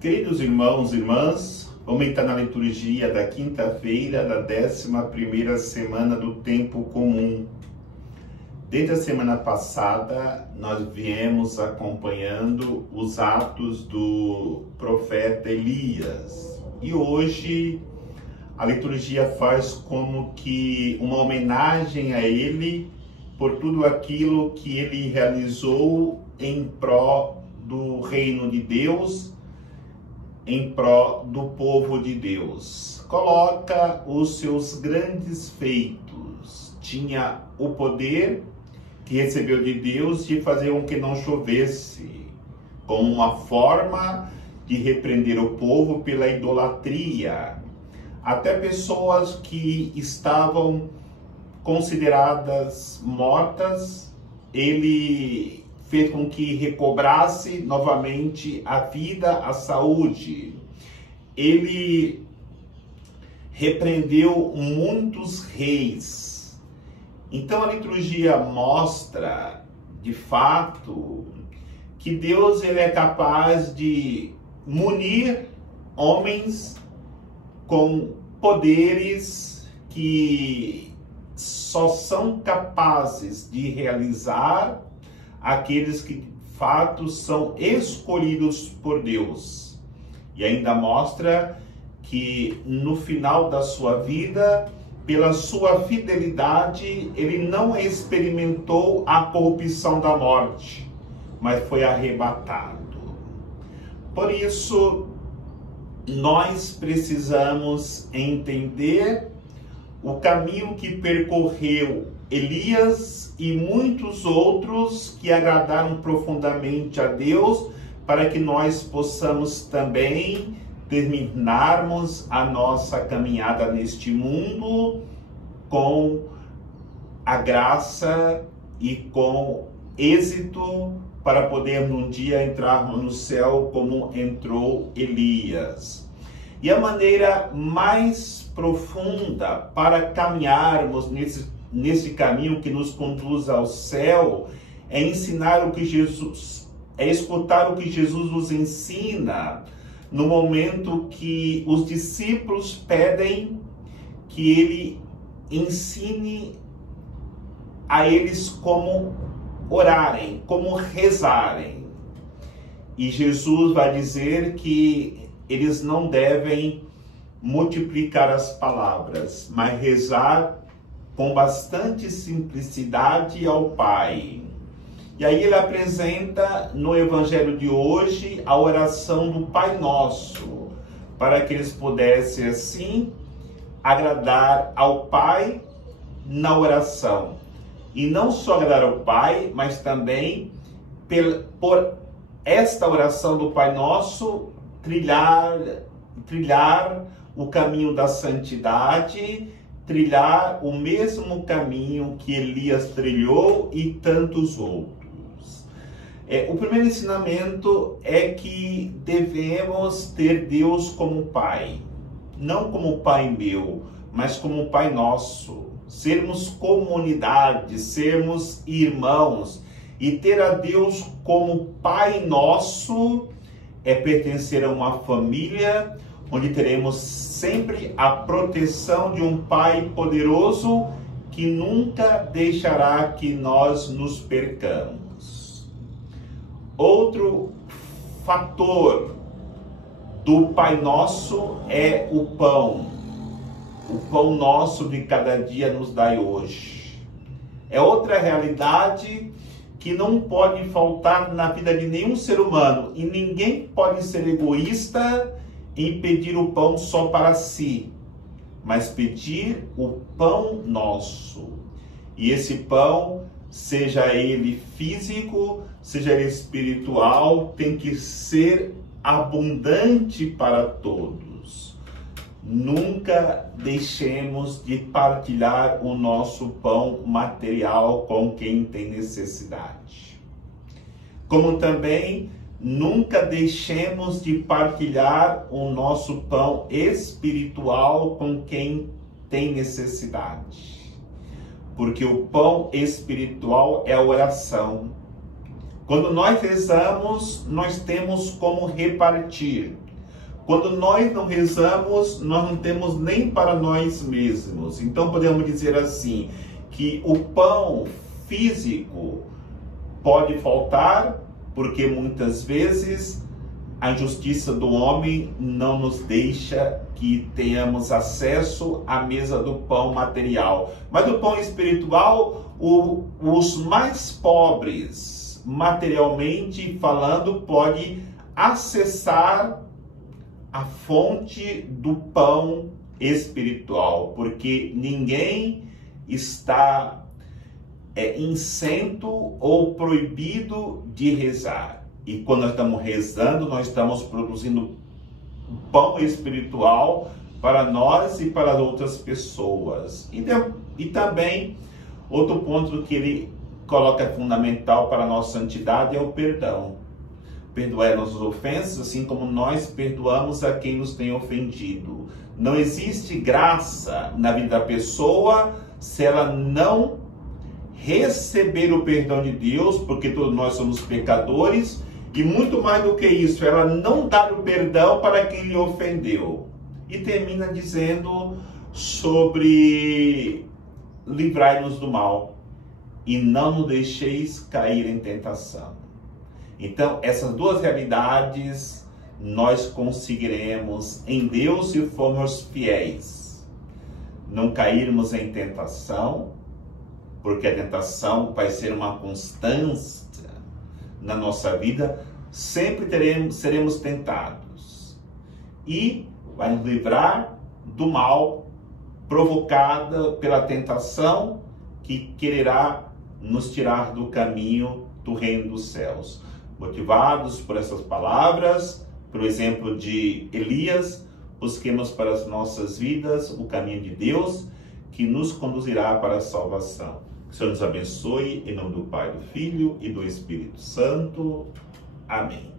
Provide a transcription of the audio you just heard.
Queridos irmãos e irmãs, vamos entrar na liturgia da quinta-feira da 11ª semana do tempo comum. Desde a semana passada, nós viemos acompanhando os atos do profeta Elias. E hoje, a liturgia faz como que uma homenagem a ele por tudo aquilo que ele realizou em pró do reino de Deus, em pró do povo de Deus. Coloca os seus grandes feitos. Tinha o poder que recebeu de Deus de fazer com que não chovesse, como uma forma de repreender o povo pela idolatria. Até pessoas que estavam consideradas mortas, ele fez com que recobrasse novamente a vida, a saúde. Ele repreendeu muitos reis. Então a liturgia mostra, de fato, que Deus ele é capaz de munir homens com poderes que só são capazes de realizar aqueles que de fato são escolhidos por Deus. E ainda mostra que no final da sua vida, pela sua fidelidade, ele não experimentou a corrupção da morte, mas foi arrebatado. Por isso, nós precisamos entender o caminho que percorreu Elias e muitos outros que agradaram profundamente a Deus, para que nós possamos também terminarmos a nossa caminhada neste mundo com a graça e com êxito, para poder um dia entrarmos no céu como entrou Elias. E a maneira mais profunda para caminharmos nesse caminho que nos conduz ao céu é ensinar o que Jesus, é escutar o que Jesus nos ensina no momento que os discípulos pedem que ele ensine a eles como orarem, como rezarem. E Jesus vai dizer que eles não devem multiplicar as palavras, mas rezar com bastante simplicidade ao Pai. E aí ele apresenta no Evangelho de hoje a oração do Pai Nosso, para que eles pudessem assim agradar ao Pai na oração. E não só agradar ao Pai, mas também por esta oração do Pai Nosso trilhar o caminho da santidade, trilhar o mesmo caminho que Elias trilhou e tantos outros. O primeiro ensinamento é que devemos ter Deus como Pai, não como Pai meu, mas como Pai nosso. Sermos comunidade, sermos irmãos, e ter a Deus como Pai nosso é pertencer a uma família onde teremos sempre a proteção de um Pai poderoso que nunca deixará que nós nos percamos. Outro fator do Pai Nosso é o pão. O pão nosso de cada dia nos dai hoje. É outra realidade que não pode faltar na vida de nenhum ser humano. E ninguém pode ser egoísta em pedir o pão só para si, mas pedir o pão nosso. E esse pão, seja ele físico, seja ele espiritual, tem que ser abundante para todos. Nunca deixemos de partilhar o nosso pão material com quem tem necessidade. Como também nunca deixemos de partilhar o nosso pão espiritual com quem tem necessidade. Porque o pão espiritual é a oração. Quando nós rezamos, nós temos como repartir. Quando nós não rezamos, nós não temos nem para nós mesmos. Então podemos dizer assim, que o pão físico pode faltar, porque muitas vezes a injustiça do homem não nos deixa que tenhamos acesso à mesa do pão material. Mas o pão espiritual, os mais pobres, materialmente falando, pode acessar a fonte do pão espiritual, porque ninguém está isento ou proibido de rezar. E quando nós estamos rezando, nós estamos produzindo pão espiritual para nós e para outras pessoas. E também, outro ponto que ele coloca fundamental para a nossa santidade é o perdão. Perdoar nossas ofensas, assim como nós perdoamos a quem nos tem ofendido. Não existe graça na vida da pessoa se ela não receber o perdão de Deus, porque todos nós somos pecadores, e muito mais do que isso, ela não dar o perdão para quem lhe ofendeu. E termina dizendo sobre livrai-nos do mal e não nos deixeis cair em tentação. Então, essas duas realidades nós conseguiremos em Deus se formos fiéis. Não cairmos em tentação, porque a tentação vai ser uma constância na nossa vida, sempre seremos tentados. E vai nos livrar do mal provocada pela tentação que quererá nos tirar do caminho do reino dos céus. Motivados por essas palavras, pelo exemplo de Elias, busquemos para as nossas vidas o caminho de Deus que nos conduzirá para a salvação. Que o Senhor nos abençoe, em nome do Pai, do Filho e do Espírito Santo. Amém.